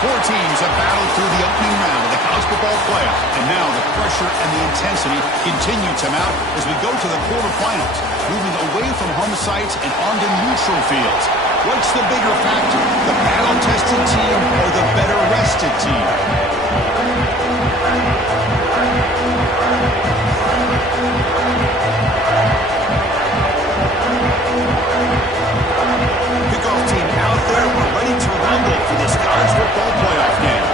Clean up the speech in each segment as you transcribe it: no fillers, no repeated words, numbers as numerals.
Four teams have battled through the opening round of the college football playoff, and now the pressure and the intensity continue to mount as we go to the quarterfinals, moving away from home sites and onto neutral fields. What's the bigger factor, the battle-tested team or the better-rested team? Kickoff team out there. We're ready to rumble for this college football playoff game.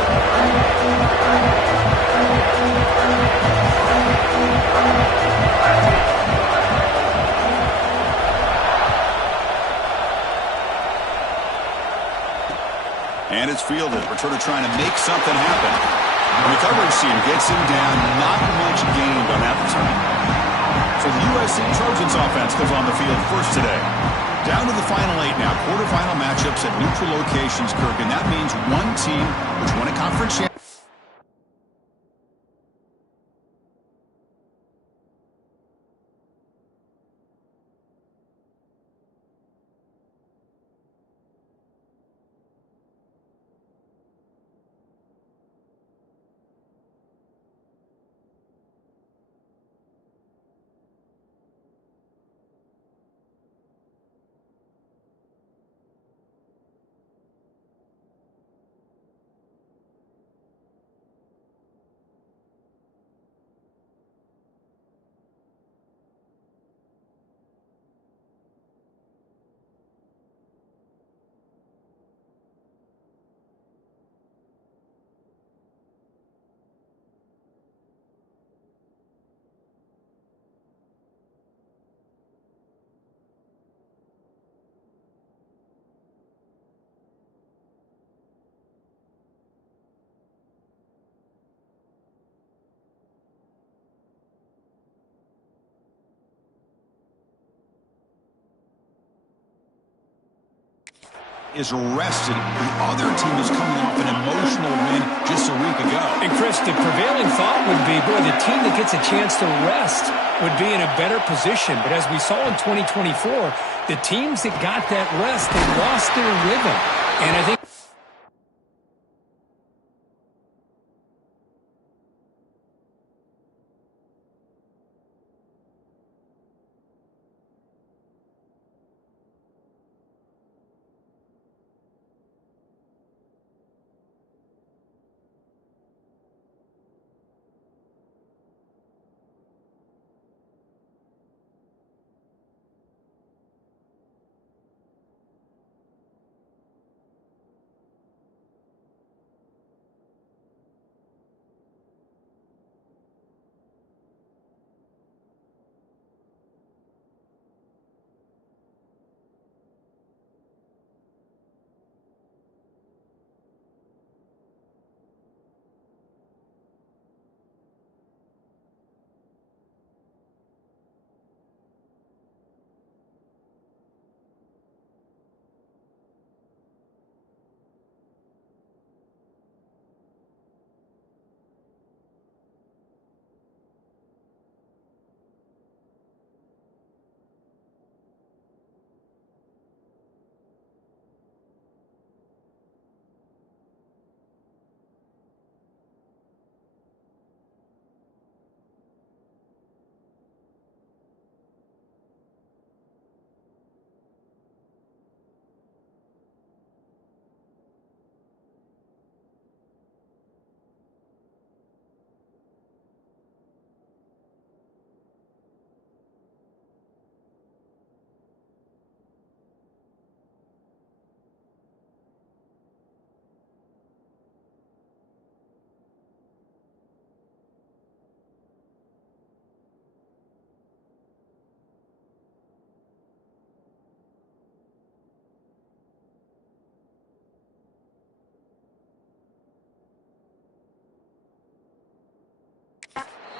And it's fielded. Returner trying to make something happen. And the coverage team gets him down. Not much gained on that return. So the USC Trojans offense comes on the field first today. Down to the final 8 now. Quarterfinal matchups at neutral locations, Kirk. And that means one team which won a conference championship. Is rested. The other team is coming off an emotional win just a week ago. And Chris, the prevailing thought would be, boy, the team that gets a chance to rest would be in a better position. But as we saw in 2024, the teams that got that rest, they lost their rhythm. And I think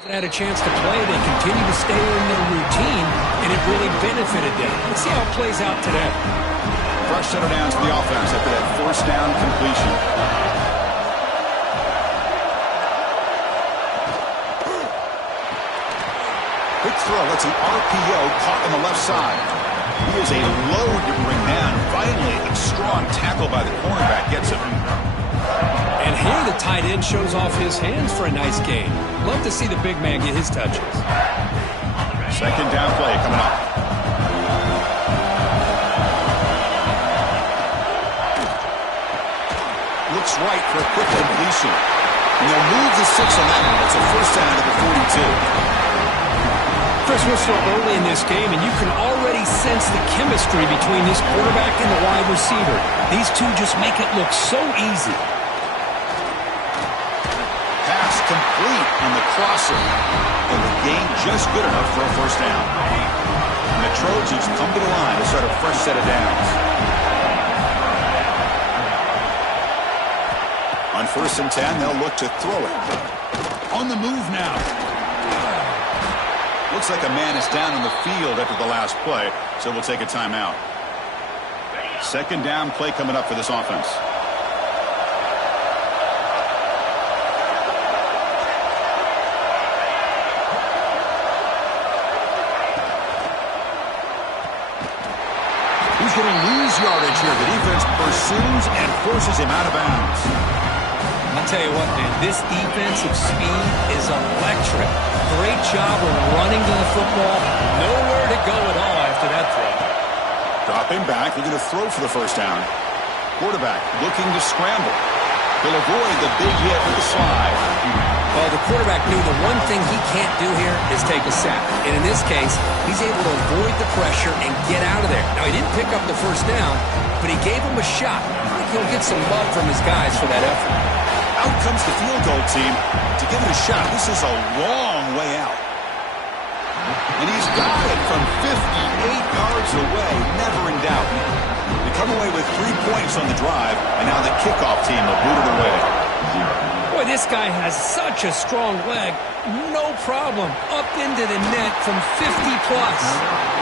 had a chance to play. They continue to stay in their routine, and it really benefited them. Let's see how it plays out today. Fresh center down to the offense after that first down completion. Quick throw. That's an RPO caught on the left side. He is a load to bring down. Finally, a strong tackle by the cornerback gets him. And here the tight end shows off his hands for a nice gain. Love to see the big man get his touches. Second down play coming up. Looks right for a quick completion. And they'll move the 6 on that one. It's a first down at the 42. Chris, we're still early in this game, and you can already sense the chemistry between this quarterback and the wide receiver. These two just make it look so easy. Pass complete on the crosser. And the gain just good enough for a first down. And the Trojans come to the line to start a fresh set of downs. On 1st and 10, they'll look to throw it. On the move now. Looks like a man is down on the field after the last play, so we'll take a timeout. Second down play coming up for this offense. He's going to lose yardage here. The defense pursues and forces him out of bounds. I'll tell you what, man, this defensive speed is electric. Great job of running to the football. Nowhere to go at all after that throw. Dropping back, looking to throw for the first down. Quarterback looking to scramble. He'll avoid the big hit with the slide. Well, the quarterback knew the one thing he can't do here is take a sack. And in this case, he's able to avoid the pressure and get out of there. Now, he didn't pick up the first down, but he gave him a shot. I think he'll get some love from his guys for that effort. Out comes the field goal team to give it a shot. This is a long way out. And he's got it from 58 yards away, never in doubt. They come away with 3 points on the drive, and now the kickoff team will boot it away. Boy, this guy has such a strong leg. No problem. Up into the net from 50-plus.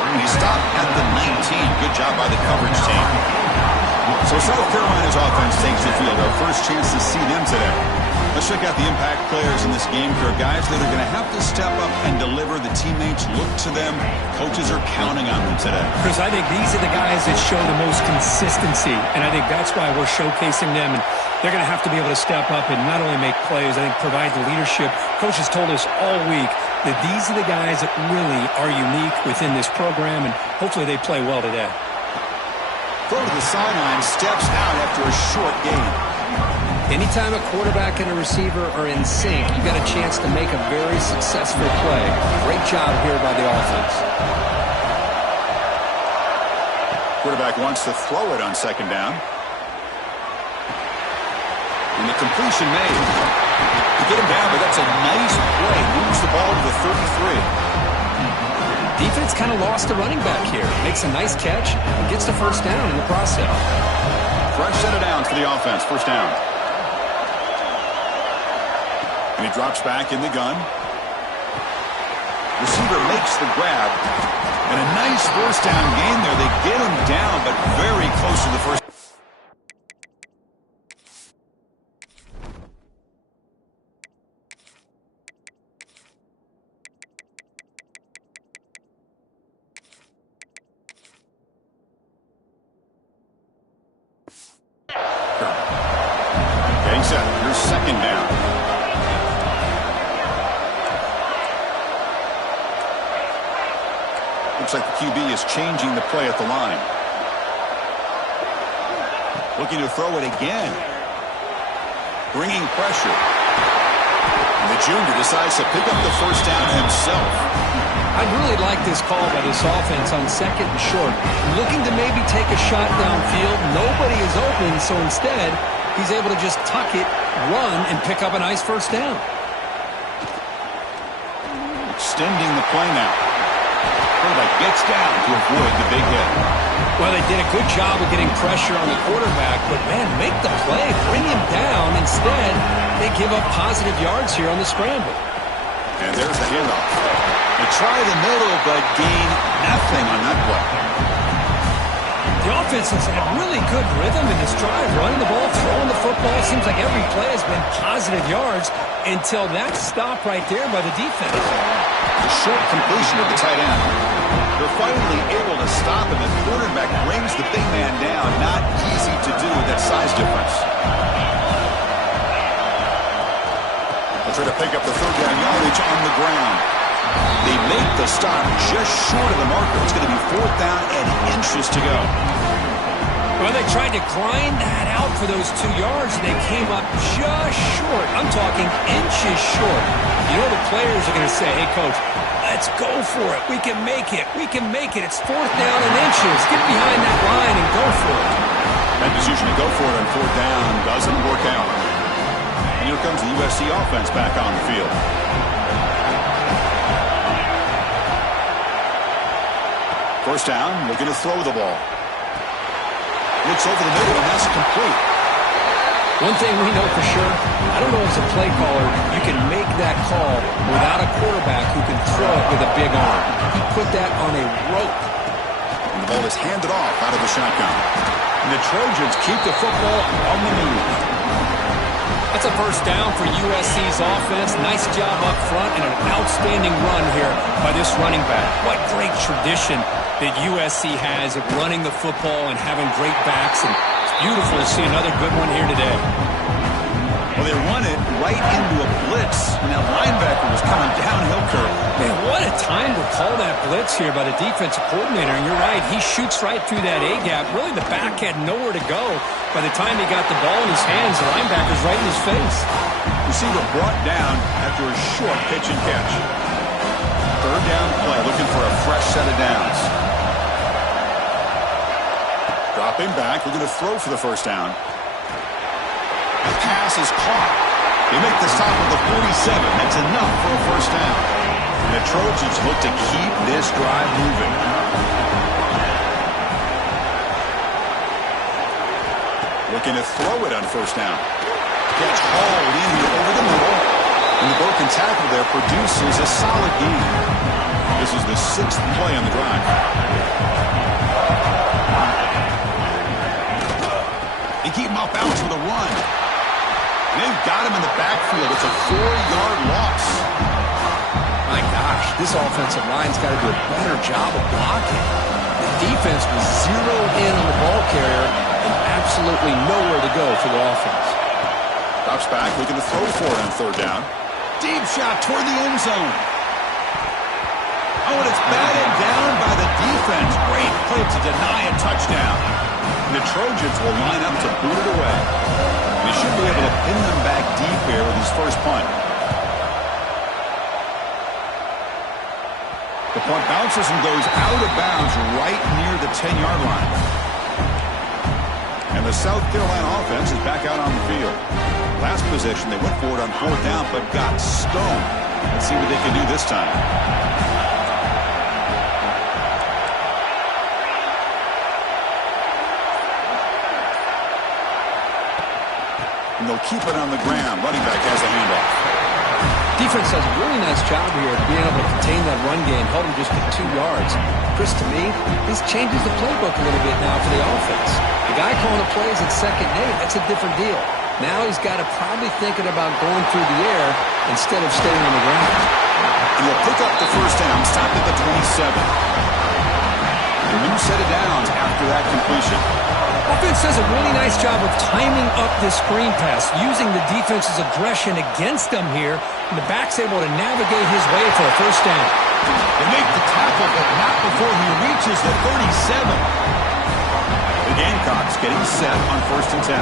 And he stopped at the 19. Good job by the coverage team. So South Carolina's offense takes the field. Our first chance to see them today. Let's check out the impact players in this game. There are guys that are going to have to step up and deliver. The teammates look to them. Coaches are counting on them today. Chris, I think these are the guys that show the most consistency, and I think that's why we're showcasing them. And they're going to have to be able to step up and not only make plays, I think provide the leadership. Coaches told us all week that these are the guys that really are unique within this program, and hopefully they play well today. Throw to the sideline, steps out after a short gain. Anytime a quarterback and a receiver are in sync, you've got a chance to make a very successful play. Great job here by the offense. Quarterback wants to throw it on second down. And the completion made. To get him down, but that's a nice play. Moves the ball to the 33. Defense kind of lost the running back here. Makes a nice catch and gets the first down in the process. Fresh set of downs for the offense. First down. And he drops back in the gun. Receiver makes the grab. And a nice first down gain there. They get him down, but very close to the first. Getting set. Here's second down. Looks like the QB is changing the play at the line. Looking to throw it again. Bringing pressure. And the junior decides to pick up the first down himself. I really like this call by this offense on second and short. Looking to maybe take a shot downfield. Nobody is open, so instead, he's able to just tuck it, run, and pick up a nice first down. Extending the play now. Quarterback gets down to avoid the big hit. Well, they did a good job of getting pressure on the quarterback, but, man, make the play. Bring him down. Instead, they give up positive yards here on the scramble. And there's the handoff. They try the middle, but gain nothing on that play. The offense has had really good rhythm in this drive, running the ball, throwing the football. Seems like every play has been positive yards until that stop right there by the defense. A short completion of the tight end. They're finally able to stop him. The quarterback brings the big man down. Not easy to do with that size difference. They'll try to pick up the third down yardage on the ground. They make the stop just short of the marker. It's going to be fourth down and inches to go. Well, they tried to grind that out for those 2 yards, and they came up just short. I'm talking inches short. You know the players are going to say, hey, Coach, let's go for it. We can make it. We can make it. It's fourth down and inches. Get behind that line and go for it. That decision to go for it on fourth down doesn't work out. And here comes the USC offense back on the field. First down, looking to throw the ball. Looks over the middle, and that's complete. One thing we know for sure, I don't know as a play caller, you can make that call without a quarterback who can throw it with a big arm. He put that on a rope. And the ball is handed off out of the shotgun. And the Trojans keep the football on the move. That's a first down for USC's offense. Nice job up front and an outstanding run here by this running back. What great tradition that USC has of running the football and having great backs. And it's beautiful to see another good one here today. Well, they run it right into a blitz, and that linebacker was coming downhill curve. Man, what a time to call that blitz here by the defensive coordinator. And you're right, he shoots right through that A-gap. Really, the back had nowhere to go. By the time he got the ball in his hands, the linebacker's right in his face. Receiver brought down after a short pitch and catch. Third down play, looking for a fresh set of downs. Dropping back, looking to throw for the first down. The pass is caught. They make the stop at the 47. That's enough for a first down. And the Trojans look to keep this drive moving. Looking to throw it on first down. Catch hauled in here over the middle. And the broken tackle there produces a solid gain. This is the 6th play on the drive. They keep him off balance with a run. And they've got him in the backfield. It's a 4-yard loss. My gosh, this offensive line's got to do a better job of blocking. The defense was zeroed in on the ball carrier and absolutely nowhere to go for the offense. Drops back, looking to throw for it on third down. Deep shot toward the end zone. Oh, and it's batted down by the defense. Great play to deny a touchdown. And the Trojans will line up to boot it away. They should be able to pin them back deep here with his first punt. The punt bounces and goes out of bounds right near the 10-yard line. And the South Carolina offense is back out on the field. Last possession, they went for it on fourth down, but got stoned. Let's see what they can do this time. And they'll keep it on the ground. Running back has a handoff. Defense does a really nice job here of being able to contain that run game, held him just to 2 yards. Chris, to me, this changes the playbook a little bit now for the offense. The guy calling the plays at 2nd and 8, that's a different deal. Now he's got to probably thinking about going through the air instead of staying on the ground. And he'll pick up the first down, stop at the 27. A new set of downs after that completion. Offense does a really nice job of timing up this screen pass, using the defense's aggression against them here, and the back's able to navigate his way for a first down. They make the tackle, but not before he reaches the 37. The Gamecocks getting set on 1st and 10.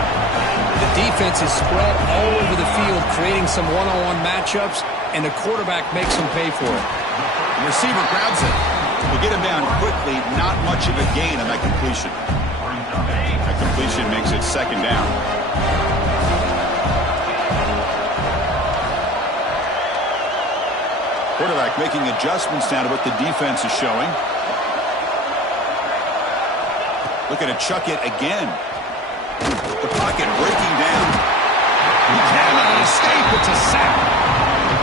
The defense is spread all over the field, creating some one-on-one matchups, and the quarterback makes them pay for it. The receiver grabs it. They get him down quickly, not much of a gain on that completion. That completion makes it 2nd down. Quarterback making adjustments now to what the defense is showing. Looking to chuck it again. The pocket breaking down. He cannot escape. It's a sack.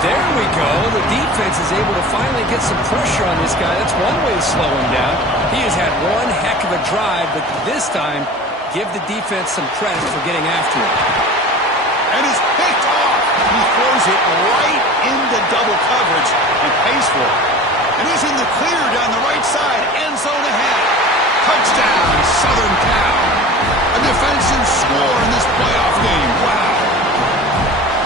There we go. The defense is able to finally get some pressure on this guy. That's one way to slow him down. He has had one heck of a drive, but this time, give the defense some credit for getting after it. And it's picked off. He throws it right into double coverage and pays for it. And he's in the clear down the right side. End zone ahead. Touchdown, Southern Cal. A defensive score in this playoff game. Wow.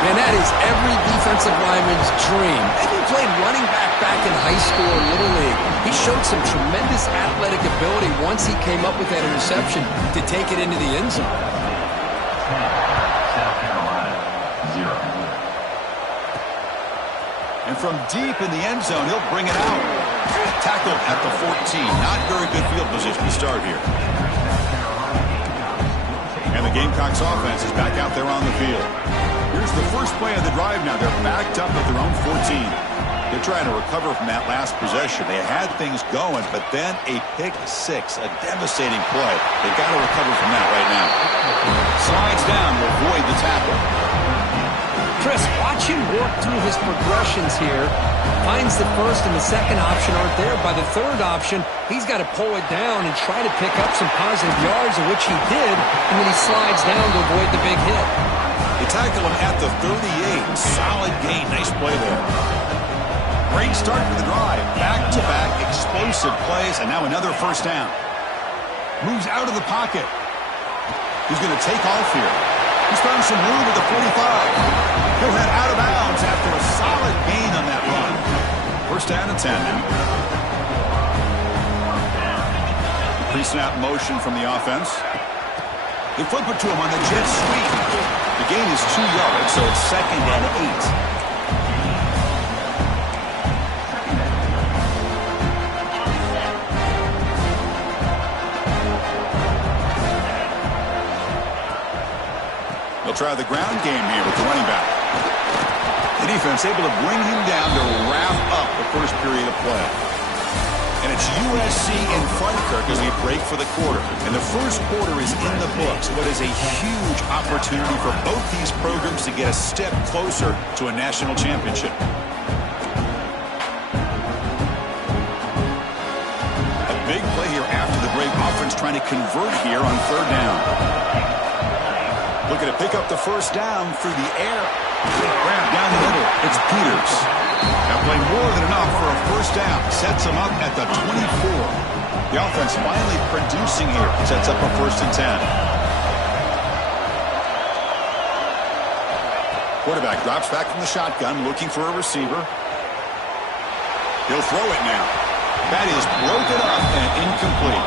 Man, that is every defensive lineman's dream. Maybe he played running back in high school or Little League. He showed some tremendous athletic ability once he came up with that interception to take it into the end zone. And from deep in the end zone, he'll bring it out. Tackled at the 14. Not very good field position to start here. And the Gamecocks offense is back out there on the field. Here's the first play of the drive now. They're backed up at their own 14. They're trying to recover from that last possession. They had things going, but then a pick six, a devastating play. They've got to recover from that right now. Slides down to avoid the tackle. Chris, watch him work through his progressions here. Finds the first and the second option aren't there. By the third option, he's got to pull it down and try to pick up some positive yards, of which he did, and then he slides down to avoid the big hit. They tackle him at the 38. Solid gain. Nice play there. Great start for the drive. Back-to-back explosive plays, and now another first down. Moves out of the pocket. He's going to take off here. He's found some room at the 45. He'll head out of bounds after a solid gain on that run. First down and 10 now. Pre-snap motion from the offense. They flip it to him on the jet sweep. The gain is 2 yards, so it's 2nd and 8. They'll try the ground game here with the running back. The defense able to bring him down to wrap up the first period of play. And it's USC in front, Kirk, as we break for the quarter. And the first quarter is in the books. What is a huge opportunity for both these programs to get a step closer to a national championship. A big play here after the break. Offense trying to convert here on third down. Looking to pick up the first down through the air. Grab down the middle. It's Peters. Now playing more than enough for a first down. Sets him up at the 24. The offense finally producing here. Sets up a 1st and 10. Quarterback drops back from the shotgun, looking for a receiver. He'll throw it now. That is broken up and incomplete.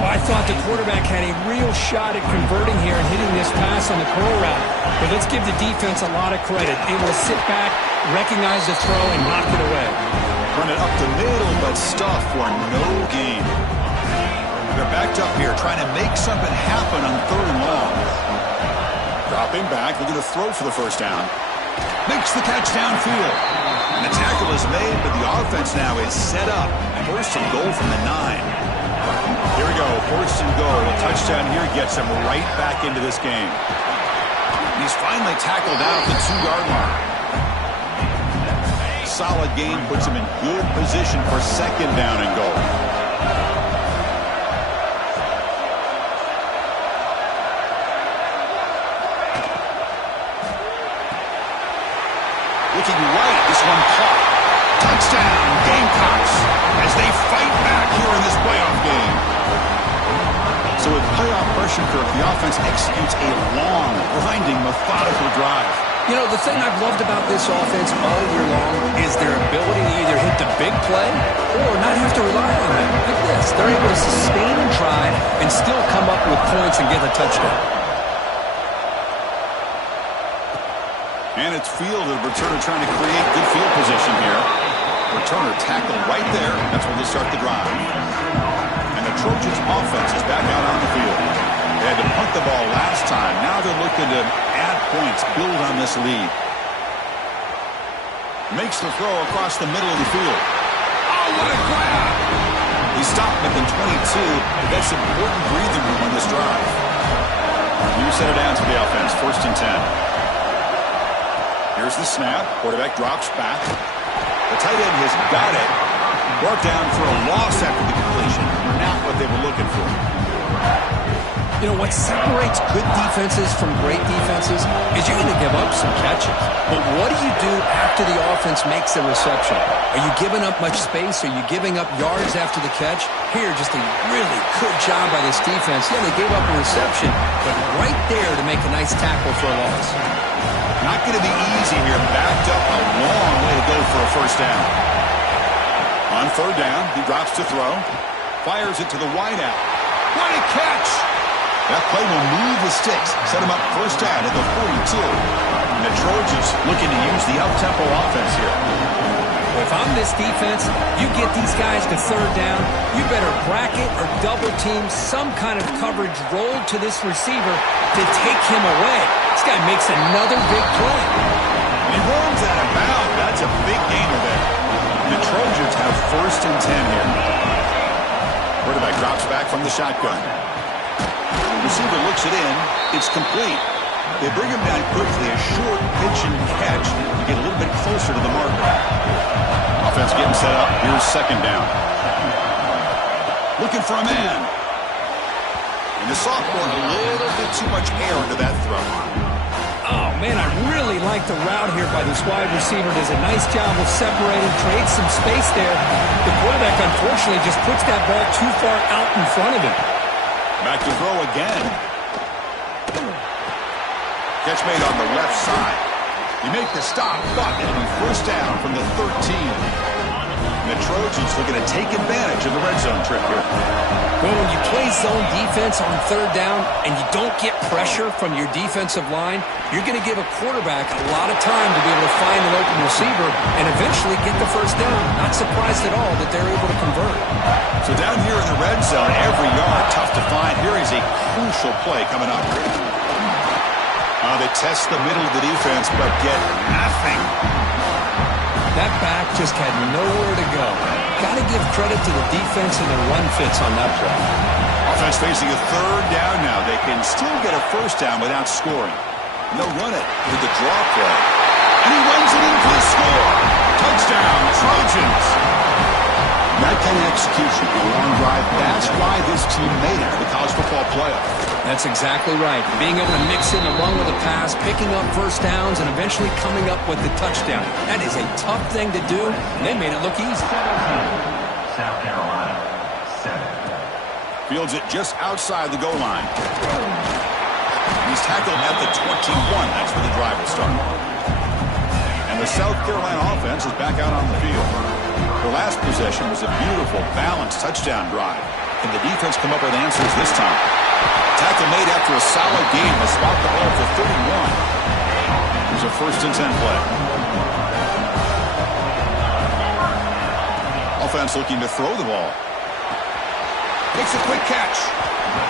Well, I thought the quarterback had a real shot at converting here and hitting this pass on the curl route. But let's give the defense a lot of credit. Able to sit back, recognize the throw, and knock it away. Run it up the middle, but stuff for no gain. They're backed up here, trying to make something happen on 3rd and long. Dropping back, looking to throw for the first down. Makes the catch downfield. And the tackle is made, but the offense now is set up. 1st and goal from the 9. Here we go, 1st and goal. A touchdown here gets him right back into this game. He's finally tackled down at the 2-yard line. Solid game puts him in good position for 2nd down and goal. Looking right, this one caught. Touchdown, Gamecocks, as they fight back here in this playoff game. So with playoff pressure, Kirk, the offense executes a long, grinding, methodical drive. You know, the thing I've loved about this offense all year long is their ability to either hit the big play or not have to rely on them. Like this, they're able to sustain a drive and still come up with points and get a touchdown. And it's fielded. Returner trying to create good field position here. Returner tackled right there. That's when they start the drive. And the Trojans offense is back out on the field. They had to punt the ball last time. Now they're looking to add points, build on this lead. Makes the throw across the middle of the field. Oh, what a grab! He stopped at the 22. That's important breathing room on this drive. You set it down to the offense. 1st and 10. Here's the snap. Quarterback drops back. The tight end has got it. Brought down for a loss after the completion. Not what they were looking for. You know, what separates good defenses from great defenses is you're going to give up some catches. But what do you do after the offense makes the reception? Are you giving up much space? Are you giving up yards after the catch? Here, just a really good job by this defense. Yeah, they gave up a reception, but right there to make a nice tackle for a loss. Not going to be easy here. Backed up a long way to go for a first down. On third down, he drops to throw. Fires it to the wideout. What a catch! That play will move the sticks. Set him up first down at the 42. And the Trojans looking to use the up-tempo offense here. If I'm this defense, you get these guys to third down, you better bracket or double team some kind of coverage rolled to this receiver to take him away. This guy makes another big play. He runs out of bounds. That's a big gainer there. The Trojans have first and 10 here. Quarterback drops back from the shotgun. Receiver looks it in. It's complete. They bring him down quickly. A short pitch and catch to get a little bit closer to the marker. Offense getting set up. Here's second down. Looking for a man. And the sophomore, a little bit too much air into that throw. Oh, man, I really like the route here by this wide receiver. Does a nice job of separating, creates some space there. The quarterback, unfortunately, just puts that ball too far out in front of him. Back to throw again. Catch made on the left side. You make the stop, but it'll be first down from the 13. And the Trojans looking to take advantage of the red zone trip here. Well, when you play zone defense on third down and you don't get pressure from your defensive line, you're going to give a quarterback a lot of time to be able to find an open receiver and eventually get the first down. Not surprised at all that they're able to convert. So down here in the red zone, every yard tough to find. Here is a crucial play coming up. They test the middle of the defense, but get nothing. That back just had nowhere to go. Got to give credit to the defense and their run fits on that play. Offense facing a third down now. They can still get a first down without scoring. And they'll run it with the draw play. And he runs it in for the score. Touchdown, Trojans. That kind of execution, a long drive, that's why this team made it to the college football playoff. That's exactly right. Being able to mix in along with a pass, picking up first downs, and eventually coming up with the touchdown. That is a tough thing to do, and they made it look easy. South Carolina, 7. Fields it just outside the goal line. He's tackled at the 21. That's where the drive will start. And the South Carolina offense is back out on the field. Their last possession was a beautiful, balanced touchdown drive. Can the defense come up with answers this time? Tackle made after a solid game to spot the ball for 31. Here's a first and 10 play. Offense looking to throw the ball. Makes a quick catch.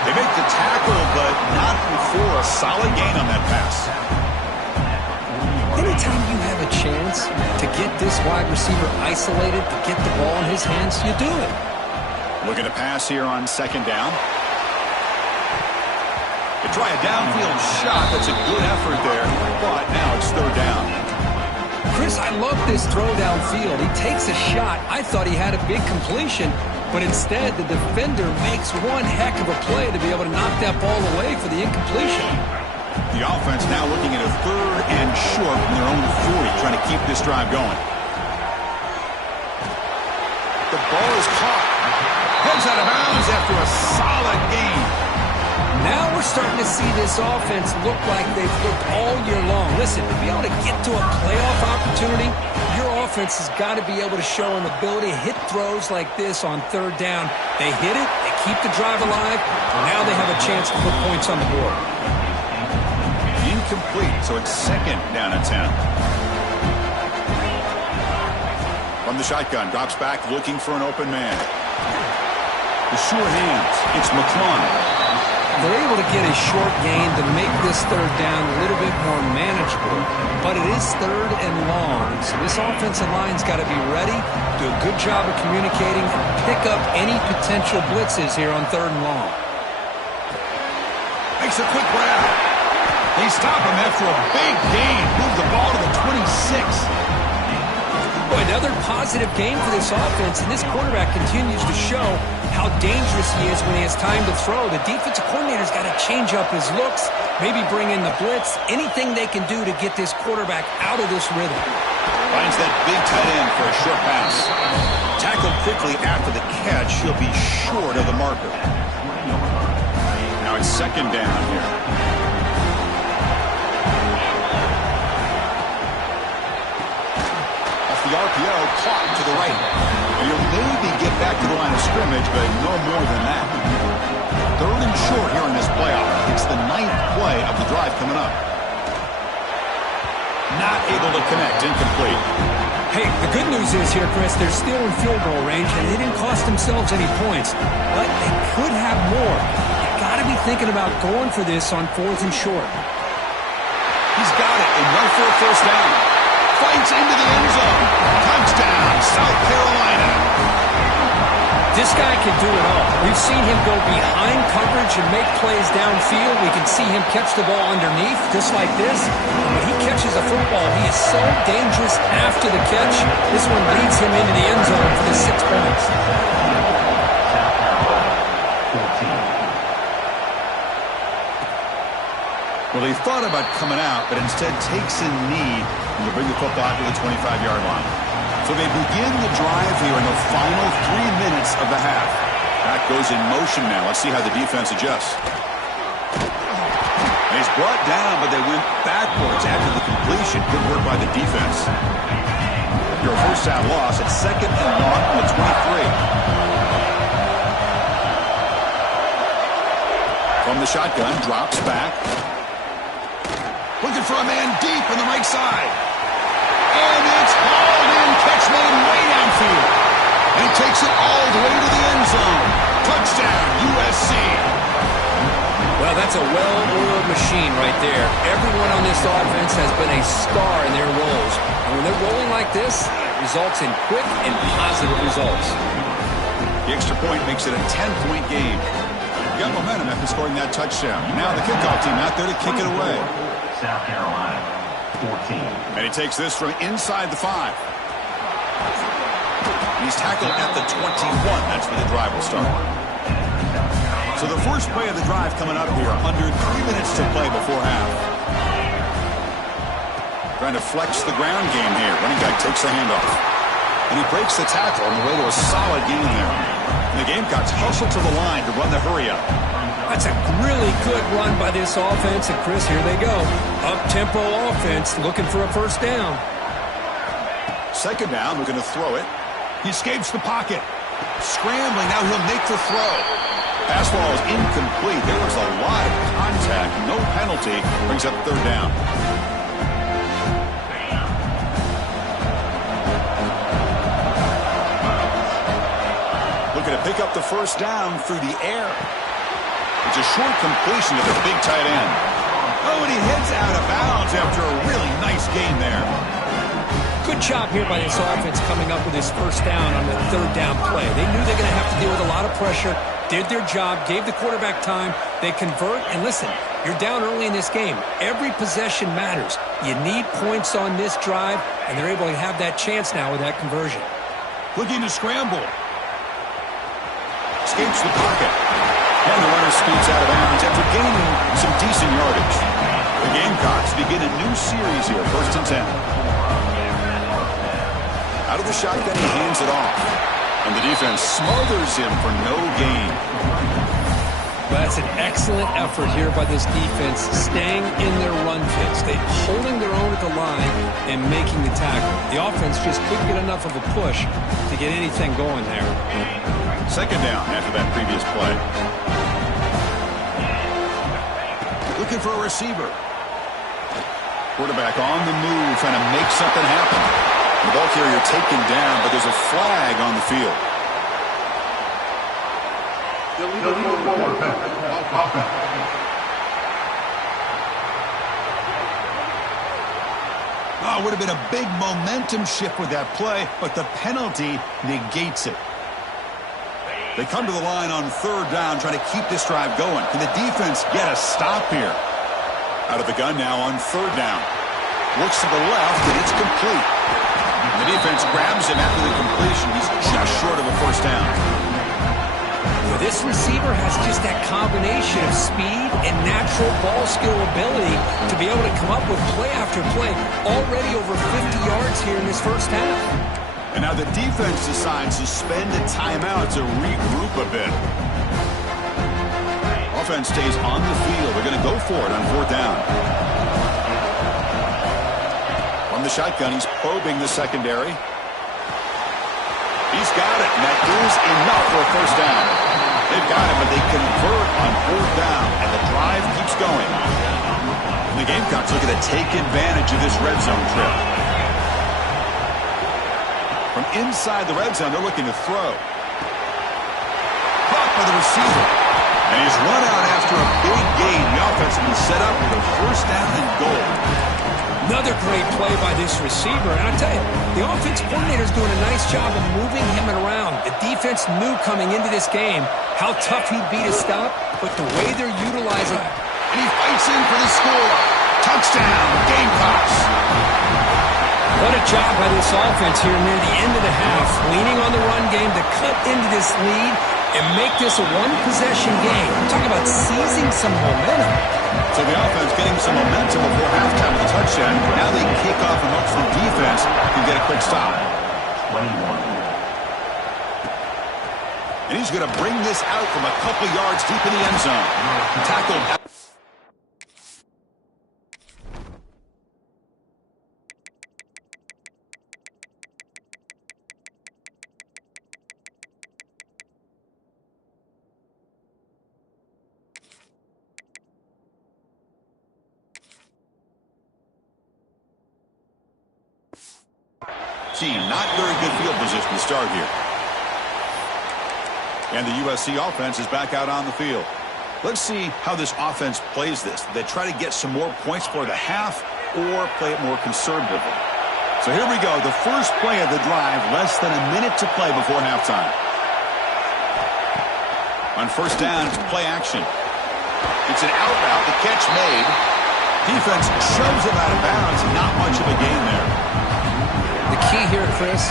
They make the tackle, but not before a solid gain on that pass. Anytime you have a chance to get this wide receiver isolated, to get the ball in his hands, you do it. Looking to pass here on second down. They try a downfield shot. That's a good effort there, but now it's third down. Chris, I love this throw downfield. He takes a shot. I thought he had a big completion, but instead the defender makes one heck of a play to be able to knock that ball away for the incompletion. The offense now looking at a third and short from their own 40, trying to keep this drive going. The ball is caught. Heads out of bounds after a solid gain. Now we're starting to see this offense look like they've looked all year long. Listen, to be able to get to a playoff opportunity, your offense has got to be able to show an ability to hit throws like this on third down. They hit it, they keep the drive alive, and now they have a chance to put points on the board. Incomplete, so it's second down at 10. From the shotgun, drops back looking for an open man. The sure hands, it's McClung. They're able to get a short gain to make this third down a little bit more manageable, but it is third and long, so this offensive line's got to be ready, do a good job of communicating, and pick up any potential blitzes here on third and long. Makes a quick grab. They stop him after a big gain, move the ball to the 26. Boy, another positive game for this offense, and this quarterback continues to show how dangerous he is when he has time to throw. The defensive coordinator's got to change up his looks, maybe bring in the blitz, anything they can do to get this quarterback out of this rhythm. Finds that big tight end for a short pass. Tackled quickly after the catch. He'll be short of the marker. Now it's second down here. the RPO, clock to the right. And you'll maybe get back to the line of scrimmage, but no more than that. 3rd and short here in this playoff. It's the 9th play of the drive coming up. Not able to connect, incomplete. Hey, the good news is here, Chris, they're still in field goal range, and they didn't cost themselves any points. But they could have more. You got to be thinking about going for this on 4th and short. He's got it and right for a first down. Fights into the end zone. Touchdown, South Carolina. This guy can do it all. We've seen him go behind coverage and make plays downfield. We can see him catch the ball underneath, just like this. When he catches a football, he is so dangerous after the catch. This one leads him into the end zone for the 6 points. Well, he thought about coming out, but instead takes a knee and will bring the football to the 25-yard line. So they begin the drive here in the final 3 minutes of the half. That goes in motion now. Let's see how the defense adjusts. And he's brought down, but they went backwards after the completion. Good work by the defense. Your first down loss at 2nd and long from the 23. From the shotgun, drops back. Looking for a man deep on the right side. And it's hauled in. Catch made way downfield. And he takes it all the way to the end zone. Touchdown, USC. Well, that's a well-oiled machine right there. Everyone on this offense has been a star in their roles. And when they're rolling like this, it results in quick and positive results. The extra point makes it a 10-point game. You got momentum after scoring that touchdown. Now the kickoff team out there to kick it away. South Carolina, 14. And he takes this from inside the 5. He's tackled at the 21. That's where the drive will start. So the first play of the drive coming up here, under 3 minutes to play before half. Trying to flex the ground game here. Running back takes the handoff. And he breaks the tackle on the way to a solid gain there. And the Gamecocks hustle to the line to run the hurry-up. That's a really good run by this offense. And, Chris, here they go. Up-tempo offense looking for a first down. 2nd down, looking to throw it. He escapes the pocket. Scrambling, now he'll make the throw. Pass ball is incomplete. There was a lot of contact. No penalty. Brings up 3rd down. Looking to pick up the first down through the air. It's a short completion to the big tight end. Oh, and he heads out of bounds after a really nice gain there. Good job here by this offense coming up with his first down on the 3rd down play. They knew they're going to have to deal with a lot of pressure, did their job, gave the quarterback time. They convert, and listen, you're down early in this game. Every possession matters. You need points on this drive, and they're able to have that chance now with that conversion. Looking to scramble. Escapes the pocket. And the runner scoots out of bounds after gaining some decent yardage. The Gamecocks begin a new series here, 1st and 10. Out of the shotgun, he hands it off. And the defense smothers him for no gain. That's an excellent effort here by this defense, staying in their run fits. They're holding their own at the line and making the tackle. The offense just couldn't get enough of a push to get anything going there. 2nd down after that previous play. Looking for a receiver. Quarterback on the move, trying to make something happen. The ball carrier taken down, but there's a flag on the field. Oh, it would have been a big momentum shift with that play, but the penalty negates it. They come to the line on 3rd down, trying to keep this drive going. Can the defense get a stop here? Out of the gun now on 3rd down. Looks to the left, and it's complete. The defense grabs him after the completion. He's just short of a first down. Well, this receiver has just that combination of speed and natural ball skill ability to be able to come up with play after play. Already over 50 yards here in this first half. And now the defense decides to spend a timeout to regroup a bit. Offense stays on the field. They're going to go for it on 4th down. From the shotgun, he's probing the secondary. He's got it, and that is enough for a first down. They've got it, but they convert on fourth down, and the drive keeps going. And the Gamecocks looking to take advantage of this red zone trip. From inside the red zone, they're looking to throw. Caught by the receiver. And he's run out after a big gain. The offense will be set up with a first down and goal. Another great play by this receiver. And I tell you, the offense coordinator is doing a nice job of moving him around. The defense knew coming into this game how tough he'd be to stop, but the way they're utilizing. And he fights in for the score. Touchdown, Gamecocks. What a job by this offense here near the end of the half, leaning on the run game to cut into this lead and make this a one-possession game. I'm talking about seizing some momentum. So the offense getting some momentum before halftime with a touchdown. Now they kick off and hope some defense can get a quick stop. 21. And he's going to bring this out from a couple yards deep in the end zone. Tackled. Not very good field position to start here. And the USC offense is back out on the field. Let's see how this offense plays this. They try to get some more points for the half or play it more conservatively. So here we go. The first play of the drive, less than a minute to play before halftime. On first down, it's play action. It's an out route, the catch made. Defense shoves him out of bounds. Not much of a gain there. The key here, Chris,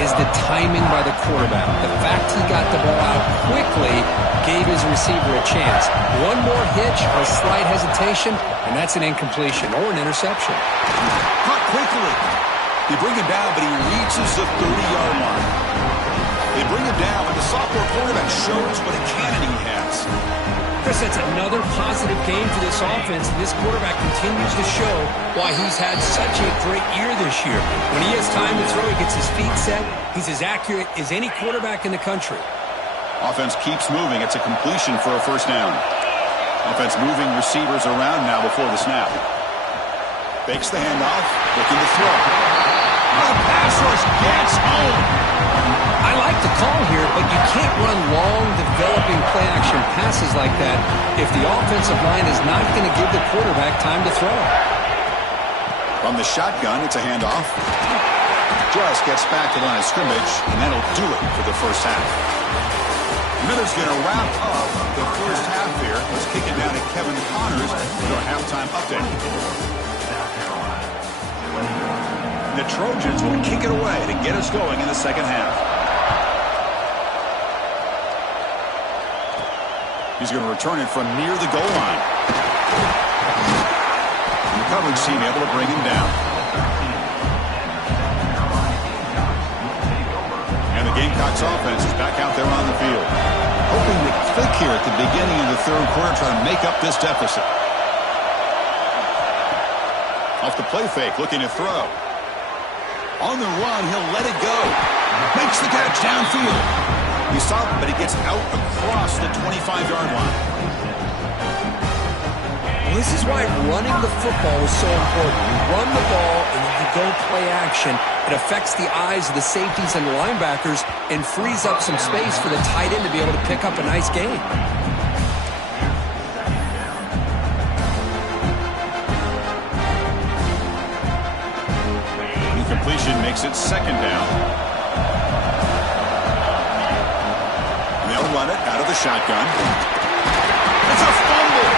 is the timing by the quarterback. The fact he got the ball out quickly gave his receiver a chance. One more hitch or slight hesitation, and that's an incompletion or an interception. Caught quickly. They bring him down, but he reaches the 30-yard line. They bring him down, but the sophomore quarterback shows what a cannon he has. Chris, that's another positive game for this offense, and this quarterback continues to show why he's had such a great year this year. When he has time to throw, he gets his feet set. He's as accurate as any quarterback in the country. Offense keeps moving. It's a completion for a first down. Offense moving receivers around now before the snap. Fakes the handoff, looking to throw. The pass rush gets home. I like the call here, but you can't run long, developing play-action passes like that if the offensive line is not going to give the quarterback time to throw. From the shotgun, it's a handoff. Just gets back to the line of scrimmage, and that'll do it for the first half. Miller's going to wrap up the first half here. Let's kick it down to Kevin Connors for our halftime update. The Trojans will kick it away to get us going in the second half. He's going to return it from near the goal line. And the coverage team able to bring him down. And the Gamecocks offense is back out there on the field. Hoping to click here at the beginning of the third quarter, trying to make up this deficit. Off the play fake, looking to throw. On the run, he'll let it go. Makes the catch downfield. He stopped, but he gets out across the 25-yard line. Well, this is why running the football is so important. You run the ball and then you go play action. It affects the eyes of the safeties and the linebackers and frees up some space for the tight end to be able to pick up a nice gain. Incompletion makes it second down. They'll run it out of the shotgun. It's a fumble.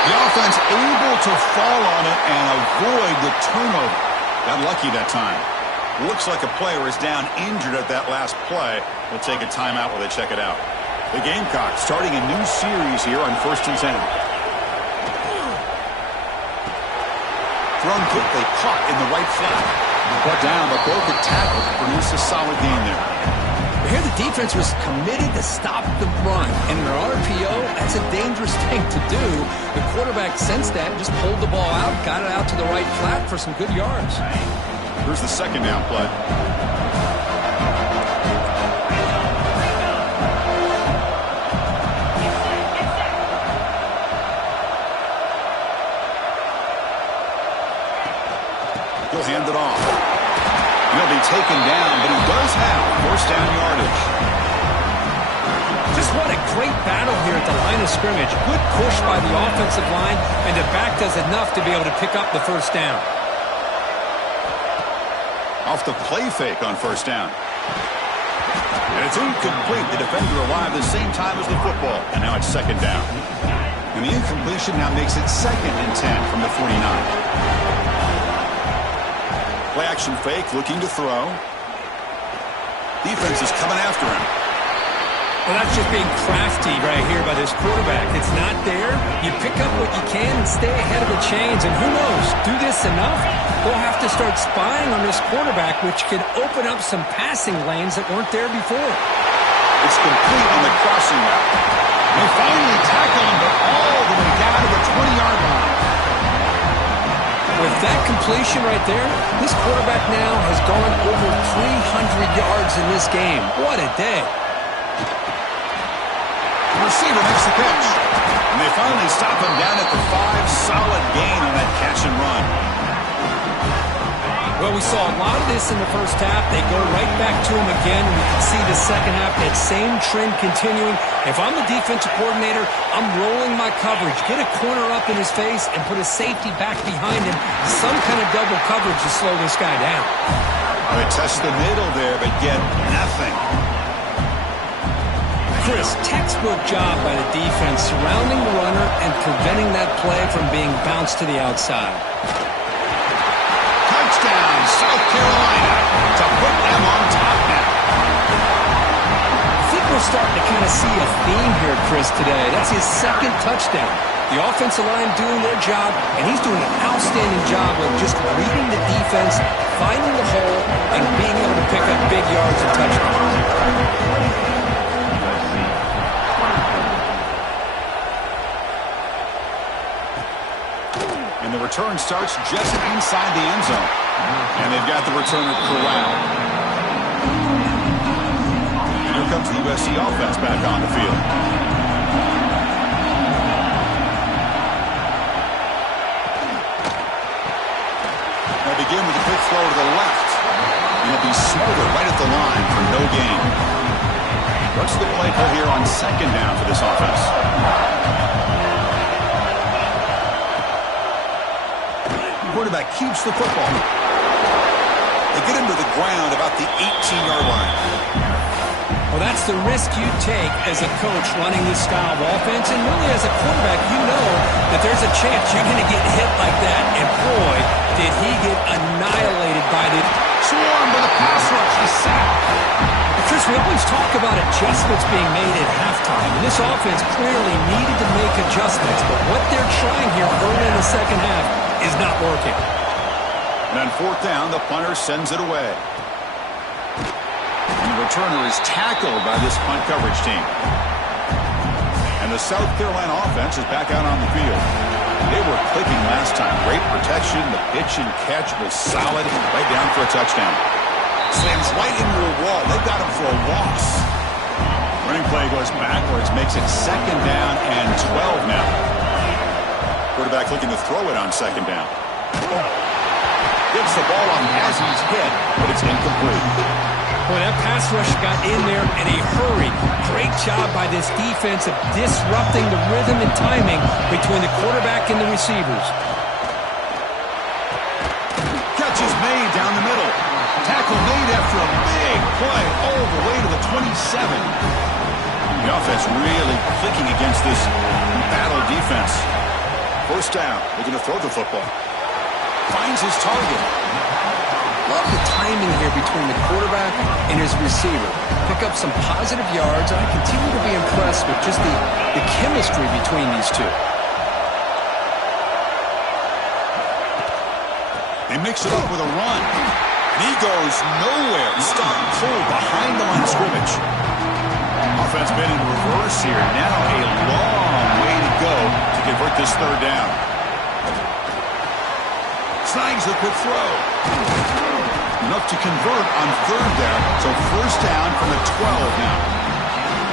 The offense able to fall on it and avoid the turnover. Got lucky that time. Looks like a player is down injured at that last play. We'll take a timeout while they check it out. The Gamecocks starting a new series here on 1st and 10. Thrown quickly, caught in the right flat. Brought down, but broke a tackle to produce a solid gain there. Here the defense was committed to stop the run. And in an RPO, that's a dangerous thing to do. The quarterback sensed that, just pulled the ball out, got it out to the right flat for some good yards. Here's the second down play. great battle here at the line of scrimmage. Good push by the offensive line, and the back does enough to be able to pick up the first down. Off the play fake on first down. And it's incomplete. The defender arrived at the same time as the football. And now it's second down. And the incompletion now makes it 2nd and 10 from the 49. Play action fake, looking to throw. Defense is coming after him. Well, that's just being crafty right here by this quarterback. It's not there. You pick up what you can and stay ahead of the chains. And who knows, do this enough, they'll have to start spying on this quarterback, which could open up some passing lanes that weren't there before. It's complete on the crossing route. They finally tackle him, but all the way down to the 20-yard line. With that completion right there, this quarterback now has gone over 300 yards in this game. What a day. The receiver makes the catch. And they finally stop him down at the 5. Solid gain on that catch and run. Well, we saw a lot of this in the first half. They go right back to him again. We can see the second half, that same trend continuing. If I'm the defensive coordinator, I'm rolling my coverage. Get a corner up in his face and put a safety back behind him. Some kind of double coverage to slow this guy down. They test the middle there, but get nothing. Chris, textbook job by the defense surrounding the runner and preventing that play from being bounced to the outside. Touchdown, South Carolina, to put them on top now. I think we're starting to kind of see a theme here, Chris, today. That's his 2nd touchdown. The offensive line doing their job, and he's doing an outstanding job of just reading the defense, finding the hole, and being able to pick up big yards and touchdowns. And the return starts just inside the end zone. And they've got the returner corralled. And here comes the USC offense back on the field. They begin with a quick throw to the left. And he'll be smothered right at the line for no gain. What's the play call here on second down for this offense? Quarterback keeps the football. They get him to the ground about the 18-yard line. Well, that's the risk you take as a coach running this style of offense. And really, as a quarterback, you know that there's a chance you're going to get hit like that. And boy, did he get annihilated by the swarm by the pass rush. He's sacked. Chris, we always talk about adjustments being made at halftime. And this offense clearly needed to make adjustments. But what they're trying here early in the second half is not working. And on 4th down, the punter sends it away. And the returner is tackled by this punt coverage team. And the South Carolina offense is back out on the field. They were clicking last time. Great protection. The pitch and catch was solid. Right down for a touchdown. Slams right into a wall. They've got him for a loss. Running play goes backwards. Makes it 2nd down and 12 now. Quarterback looking to throw it on 2nd down. Gets the ball on as he's hit, but it's incomplete. Boy, that pass rush got in there in a hurry. Great job by this defense of disrupting the rhythm and timing between the quarterback and the receivers. Catch is made down the middle. Tackle made after a big play all the way to the 27. The offense really clicking against this battle defense. 1st down, looking to throw the football. Finds his target. Love the timing here between the quarterback and his receiver. Pick up some positive yards, and I continue to be impressed with just the chemistry between these two. They mix it up with a run. And he goes nowhere. Stop pull behind the line of scrimmage. Offense been in reverse here. Now a long way to go to convert this 3rd down. Snags the quick throw. Enough to convert on 3rd down. So 1st down from the 12 now.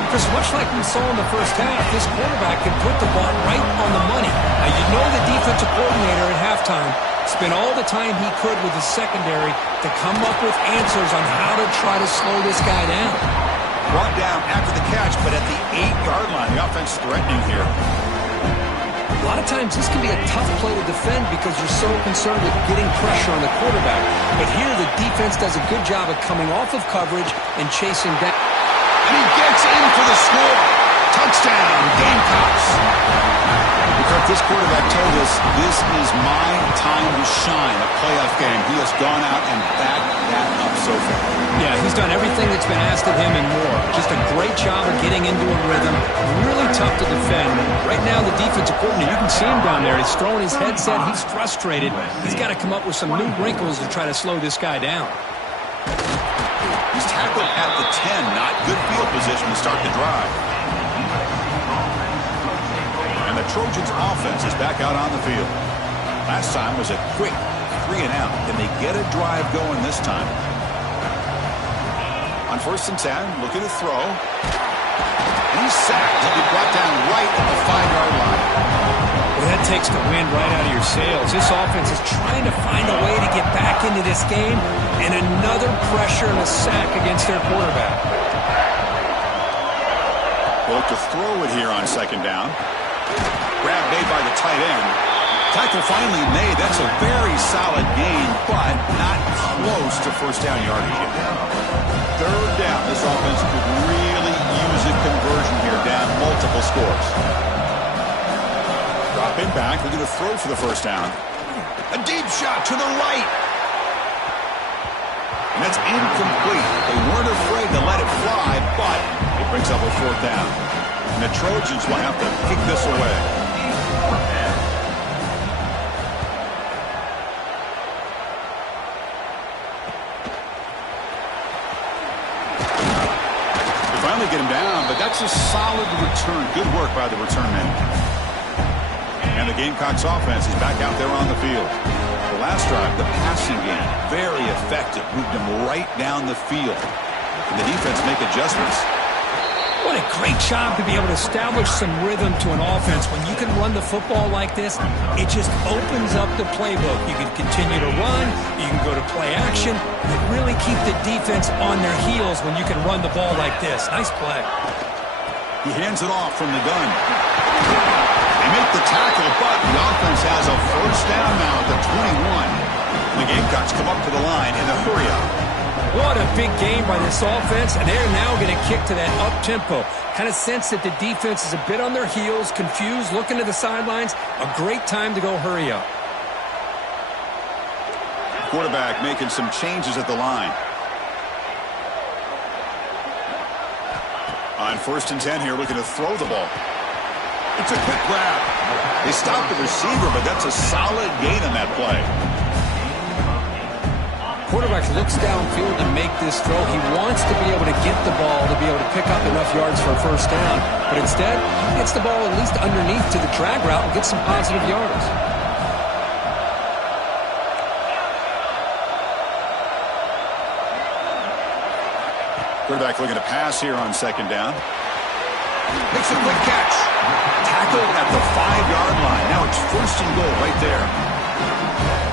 Chris, much like we saw in the first half, this quarterback can put the ball right on the money. Now, you know the defensive coordinator at halftime spent all the time he could with the secondary to come up with answers on how to try to slow this guy down. Brought down after the catch but at the 8-yard line, the offense threatening here. A lot of times this can be a tough play to defend because you're so concerned with getting pressure on the quarterback. But here the defense does a good job of coming off of coverage and chasing down. And he gets in for the score. Touchdown, Gamecocks. Because this quarterback told us this is my time to shine, a playoff game. He has gone out and backed that up so far. Yeah, he's done everything that's been asked of him and more. Just a great job of getting into a rhythm. Really tough to defend. Right now, the defensive coordinator, you can see him down there. He's throwing his headset. He's frustrated. He's got to come up with some new wrinkles to try to slow this guy down. He's tackled at the 10. Not good field position to start the drive. And the Trojans' offense is back out on the field. Last time was a quick 3-and-out. Can they get a drive going this time? On 1st and 10, looking to throw. And he's sacked. He'll be brought down right at the 5-yard line. Well, that takes the wind right out of your sails. This offense is trying to find a way to get back into this game, and another pressure and a sack against their quarterback. Well, to throw it here on 2nd down. Grab made by the tight end. Tackle finally made. That's a very solid gain, but not close to 1st down yardage yet. 3rd down. This offense could really use a conversion here, down multiple scores. Dropping back. They're going to throw for the 1st down. A deep shot to the right. And that's incomplete. They weren't afraid to let it fly, but it brings up a 4th down. And the Trojans will have to kick this away. They finally get him down, but that's a solid return. Good work by the return man. And the Gamecocks offense is back out there on the field. The last drive, the passing game, very effective. Moved them right down the field. And the defense make adjustments. What a great job to be able to establish some rhythm to an offense. When you can run the football like this, it just opens up the playbook. You can continue to run. You can go to play action. You really keep the defense on their heels when you can run the ball like this. Nice play. He hands it off from the gun. They make the tackle, but the offense has a 1st down now at the 21. The Gamecocks come up to the line in a hurry-up. What a big game by this offense, and they're now going to kick to that up-tempo. Kind of sense that the defense is a bit on their heels, confused, looking to the sidelines. A great time to go hurry up. Quarterback making some changes at the line. On 1st and 10 here, looking to throw the ball. It's a quick grab. They stopped the receiver, but that's a solid gain on that play. Quarterback looks downfield to make this throw. He wants to be able to get the ball to be able to pick up enough yards for a 1st down. But instead, he gets the ball at least underneath to the drag route and gets some positive yards. Quarterback looking to pass here on 2nd down. Makes a quick catch. Tackled at the 5-yard line. Now it's 1st and goal right there.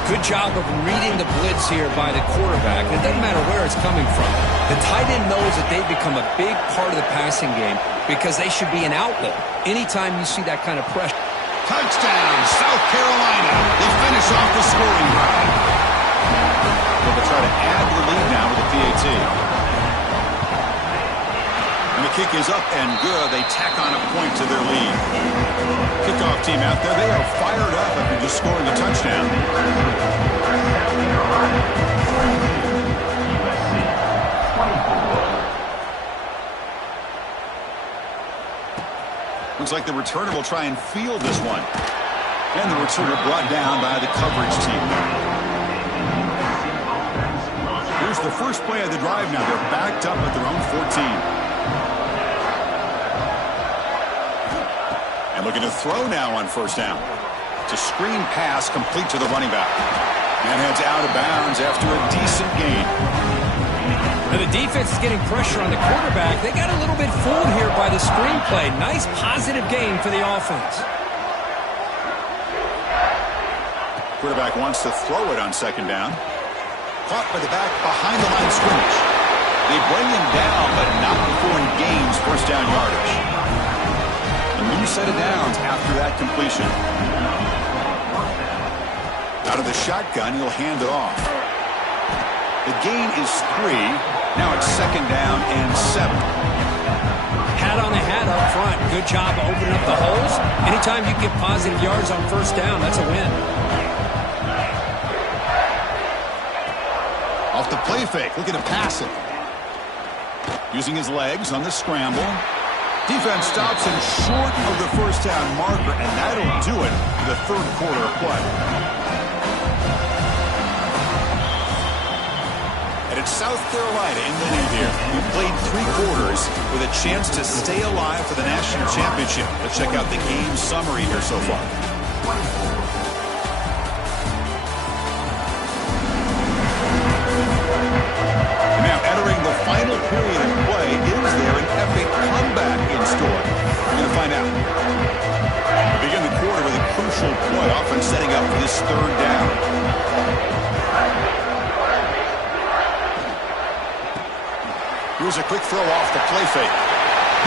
Good job of reading the blitz here by the quarterback. It doesn't matter where it's coming from. The tight end knows that they've become a big part of the passing game because they should be an outlet anytime you see that kind of pressure. Touchdown, South Carolina. They finish off the scoring drive. They'll try to add the lead now with the PAT. And the kick is up and good. They tack on a point to their lead. Kickoff team out there. They are fired up after just scoring a touchdown. Looks like the returner will try and field this one. And the returner brought down by the coverage team. Here's the first play of the drive now. They're backed up at their own 14. And looking to throw now on 1st down. It's a screen pass complete to the running back. And heads out of bounds after a decent gain. Now the defense is getting pressure on the quarterback. They got a little bit fooled here by the screenplay. Nice positive gain for the offense. Quarterback wants to throw it on 2nd down. Caught by the back behind the line of scrimmage. They bring him down, but not before he gains first down yardage. A new set of downs after that completion. Out of the shotgun, he'll hand it off. The gain is 3. Now it's second down and 7. Hat on a hat up front. Good job opening up the holes. Anytime you get positive yards on first down, that's a win. Off the play fake, looking to pass it. Using his legs on the scramble. Defense stops him short of the first down marker, and that'll do it for the third quarter of play. And it's South Carolina in the lead here. We've played 3 quarters with a chance to stay alive for the national championship. Let's check out the game summary here so far. Now entering the final period of play, is there an epic comeback in store? We're going to find out. We begin the quarter with a crucial play, often setting up for this third down. Here's a quick throw off the play fake.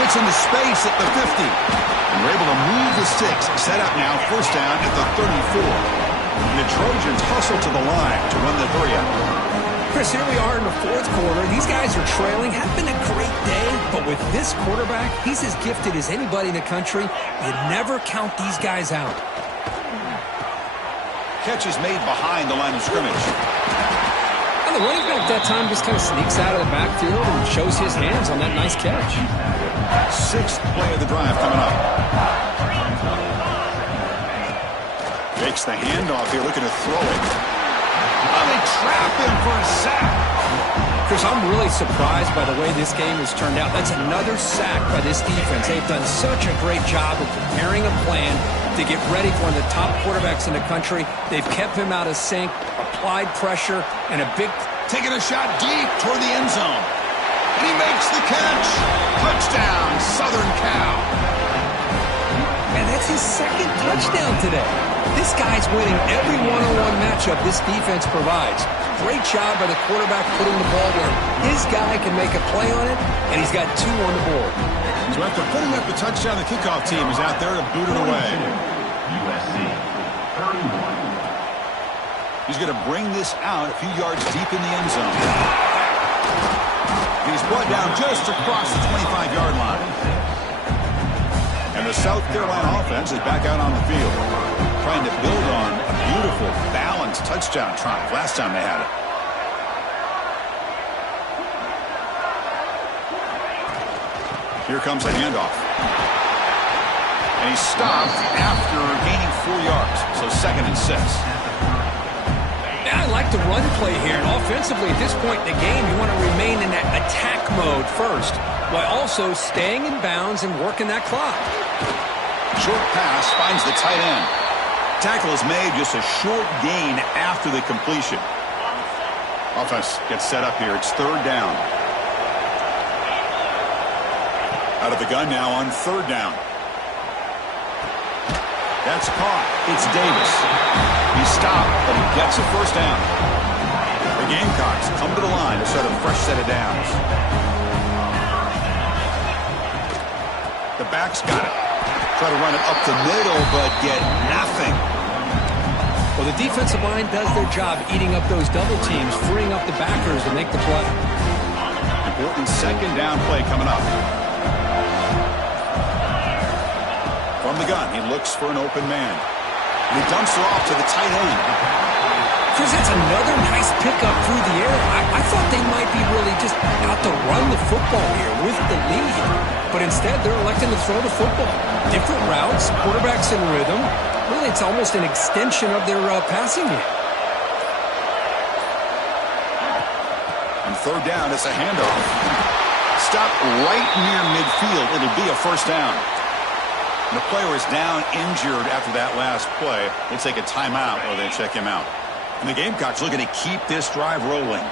Hits into space at the 50. And we're able to move the sticks. Set up now, first down at the 34. And the Trojans hustle to the line to run the 3-out. Chris, here we are in the fourth quarter. These guys are trailing. Have been a great day, but with this quarterback, he's as gifted as anybody in the country. You never count these guys out. Catch is made behind the line of scrimmage. And the running back that time just kind of sneaks out of the backfield and shows his hands on that nice catch. 6th play of the drive coming up. Makes the handoff here, looking to throw it. Oh, they trap him for a sack. Chris, I'm really surprised by the way this game has turned out. That's another sack by this defense. They've done such a great job of preparing a plan to get ready for one of the top quarterbacks in the country. They've kept him out of sync, applied pressure, and a big... Taking a shot deep toward the end zone. And he makes the catch. Touchdown, Southern Cal. And that's his 2nd touchdown today. This guy's winning every one-on-one matchup this defense provides. Great job by the quarterback putting the ball where his guy can make a play on it, and he's got 2 on the board. So after putting up the touchdown, the kickoff team is out there to boot it away. USC 31. He's going to bring this out a few yards deep in the end zone. And he's brought down just across the 25-yard line. And the South Carolina offense is back out on the field, trying to build on a beautiful, balanced touchdown drive last time they had it. Here comes a handoff. And he's stopped after gaining 4 yards, so 2nd and 6. Yeah, I like the run play here, and offensively at this point in the game, you want to remain in that attack mode first, while also staying in bounds and working that clock. Short pass finds the tight end. Tackle is made, just a short gain after the completion. Offense gets set up here. It's 3rd down. Out of the gun now on 3rd down. That's caught. It's Davis. He's stopped, but he gets a first down. The Gamecocks come to the line to set a fresh set of downs. The back's got it. Try to run it up the middle, but get nothing. Well, the defensive line does their job eating up those double teams, freeing up the backers to make the play. Important 2nd down play coming up. From the gun, he looks for an open man. And he dumps it off to the tight end. Chris, that's another nice pickup through the air. I thought they might be really just out to run the football here with the lead. But instead, they're electing to throw the football. Different routes, quarterbacks in rhythm. Really, it's almost an extension of their passing game. On 3rd down, it's a handoff. Stop right near midfield. It'll be a first down. And the player is down injured after that last play. We'll take a timeout while they check him out. And the Gamecocks looking to keep this drive rolling.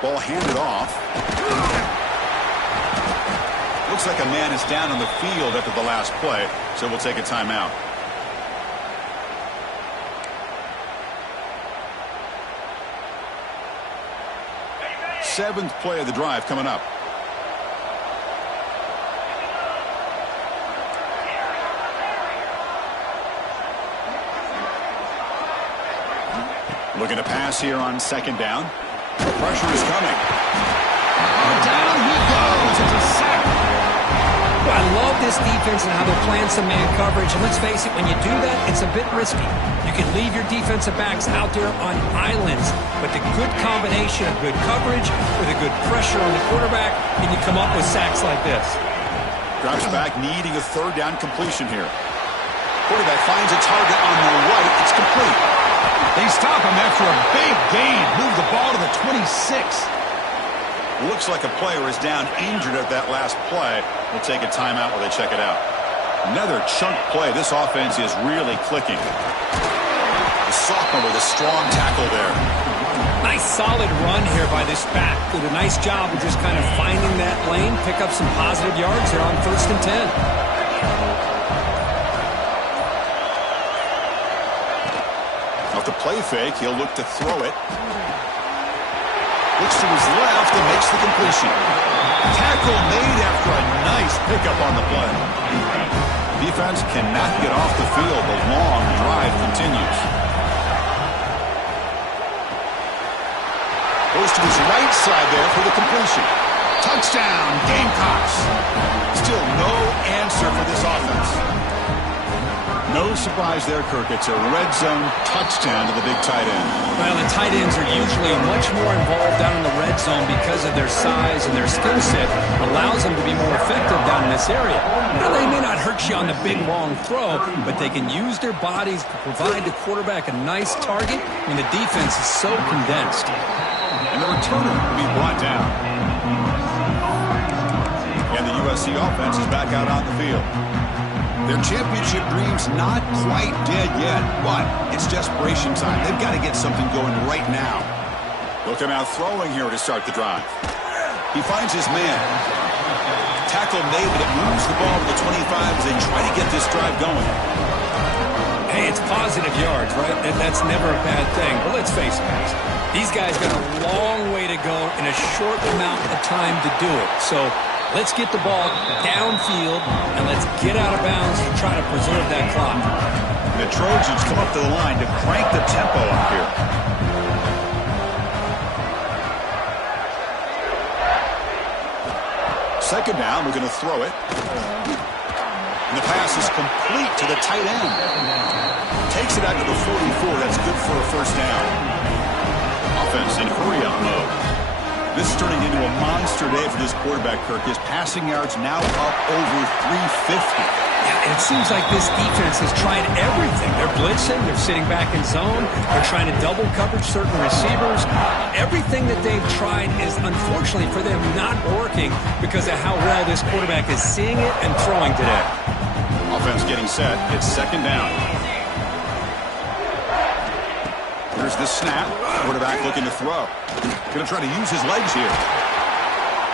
Ball handed off. Looks like a man is down on the field after the last play, so we'll take a timeout. Seventh play of the drive coming up. Looking to pass here on second down. The pressure is coming. And down he goes. It's a sack. Well, I love this defense and how they're playing some man coverage. And let's face it, when you do that, it's a bit risky. You can leave your defensive backs out there on islands, but the good combination of good coverage with a good pressure on the quarterback, and you come up with sacks like this. Drops back, needing a third down completion here. Quarterback finds a target on the right. It's complete. They stop him after a big gain. Move the ball to the 26. Looks like a player is down injured at that last play. We'll take a timeout while they check it out. Another chunk play. This offense is really clicking. The sophomore with a strong tackle there. Nice solid run here by this back. Did a nice job of just kind of finding that lane, pick up some positive yards there on 1st and 10. The play fake, he'll look to throw it. Looks to his left and makes the completion. Tackle made after a nice pickup on the play. Defense cannot get off the field. The long drive continues. Goes to his right side there for the completion. Touchdown, Gamecocks. Still no answer for this offense. No surprise there, Kirk. It's a red zone touchdown to the big tight end. Well, the tight ends are usually much more involved down in the red zone because of their size and their skill set allows them to be more effective down in this area. Now, they may not hurt you on the big, long throw, but they can use their bodies to provide the quarterback a nice target when the defense is so condensed. And the returner will be brought down. And the USC offense is back out on the field. Their championship dream's not quite dead yet, but it's desperation time. They've got to get something going right now. They'll come out throwing here to start the drive. He finds his man. Tackle made, but it moves the ball to the 25 as they try to get this drive going. Hey, it's positive yards, right? That's never a bad thing. But let's face it, guys. These guys got a long way to go in a short amount of time to do it. So let's get the ball downfield, and let's get out of bounds to try to preserve that clock. The Trojans come up to the line to crank the tempo up here. Second down, we're going to throw it. And the pass is complete to the tight end. Takes it out to the 44. That's good for a first down. Offense in hurry-up mode. This is turning into a monster day for this quarterback, Kirk. His passing yards now up over 350. Yeah, and it seems like this defense has tried everything. They're blitzing. They're sitting back in zone. They're trying to double coverage certain receivers. Everything that they've tried is, unfortunately for them, not working because of how well this quarterback is seeing it and throwing today. Offense getting set. It's second down. Here's the snap. Quarterback looking to throw. Going to try to use his legs here.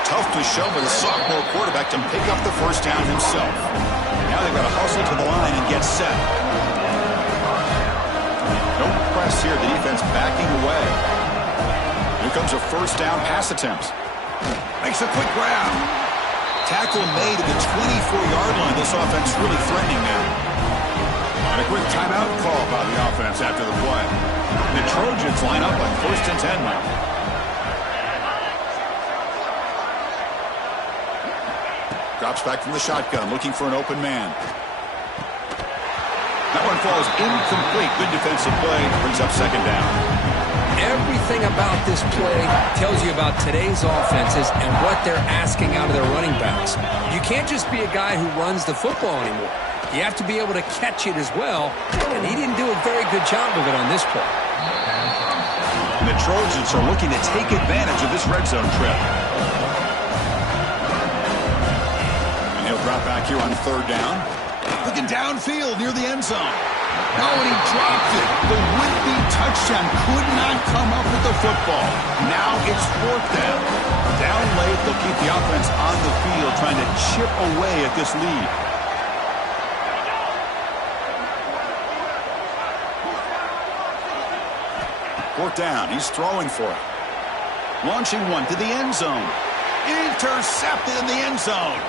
Tough to show with a sophomore quarterback to pick up the first down himself. Now they've got to hustle to the line and get set. No press here. The defense backing away. Here comes a first down pass attempt. Makes a quick grab. Tackle made at the 24-yard line. This offense really threatening now. And a quick timeout call by the offense after the play. The Trojans line up on 1st and 10 now. Drops back from the shotgun, looking for an open man. That one falls incomplete. Good defensive play. Brings up second down. Everything about this play tells you about today's offenses and what they're asking out of their running backs. You can't just be a guy who runs the football anymore. You have to be able to catch it as well, and he didn't do a very good job of it on this play. And the Trojans are looking to take advantage of this red zone trip. And he'll drop back here on third down. Looking downfield near the end zone. No, and he dropped it. The would-be touchdown could not come up with the football. Now it's 4th down. Down late, they'll keep the offense on the field trying to chip away at this lead. Fourth down, he's throwing for it. Launching one to the end zone. Intercepted in the end zone.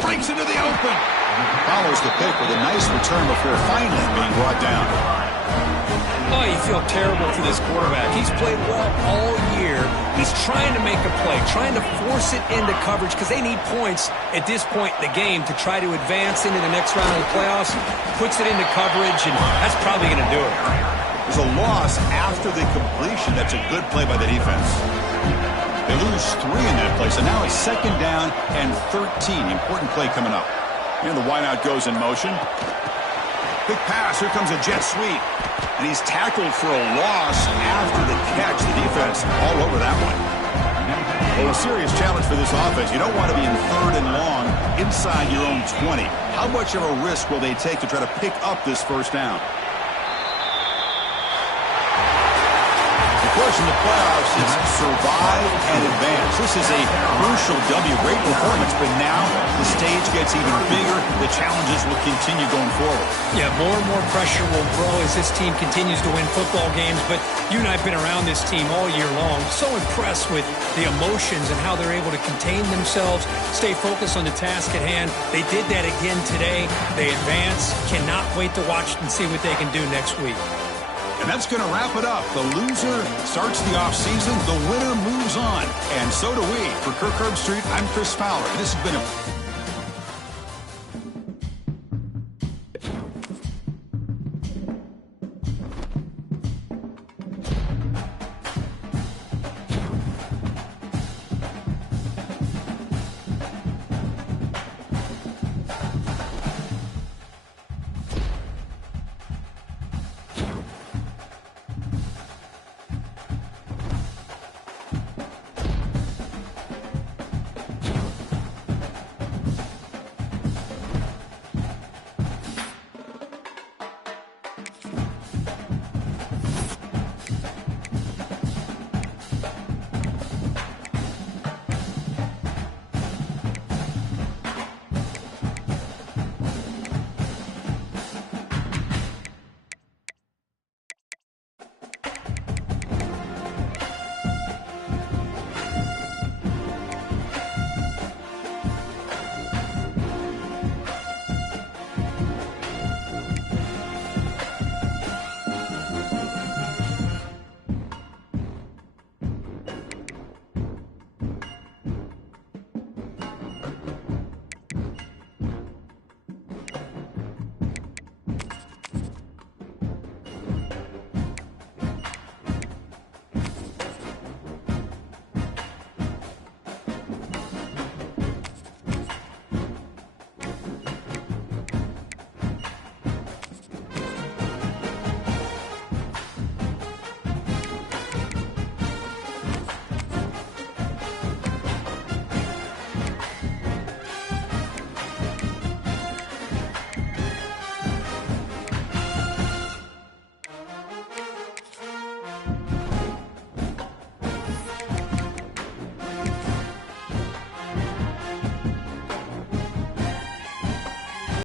Breaks into the open. Follows the pick with a nice return before finally being brought down. Oh, you feel terrible for this quarterback. He's played well all year. He's trying to make a play, trying to force it into coverage because they need points at this point in the game to try to advance into the next round of the playoffs. Puts it into coverage, and that's probably going to do it. There's a loss after the completion. That's a good play by the defense. They lose 3 in that play, so now it's 2nd down and 13. Important play coming up. And the wideout goes in motion. Big pass. Here comes a jet sweep. And he's tackled for a loss after the catch. The defense all over that one. Well, a serious challenge for this offense. You don't want to be in 3rd and long inside your own 20. How much of a risk will they take to try to pick up this 1st down? Of course, in the playoffs, it's survive and advance. This is a crucial W. Great performance, but now the stage gets even bigger. The challenges will continue going forward. Yeah, more and more pressure will grow as this team continues to win football games, but you and I have been around this team all year long. So impressed with the emotions and how they're able to contain themselves, stay focused on the task at hand. They did that again today. They advance. Cannot wait to watch and see what they can do next week. And that's going to wrap it up. The loser starts the offseason. The winner moves on. And so do we. For Kirk Herbstreit, I'm Chris Fowler. This has been a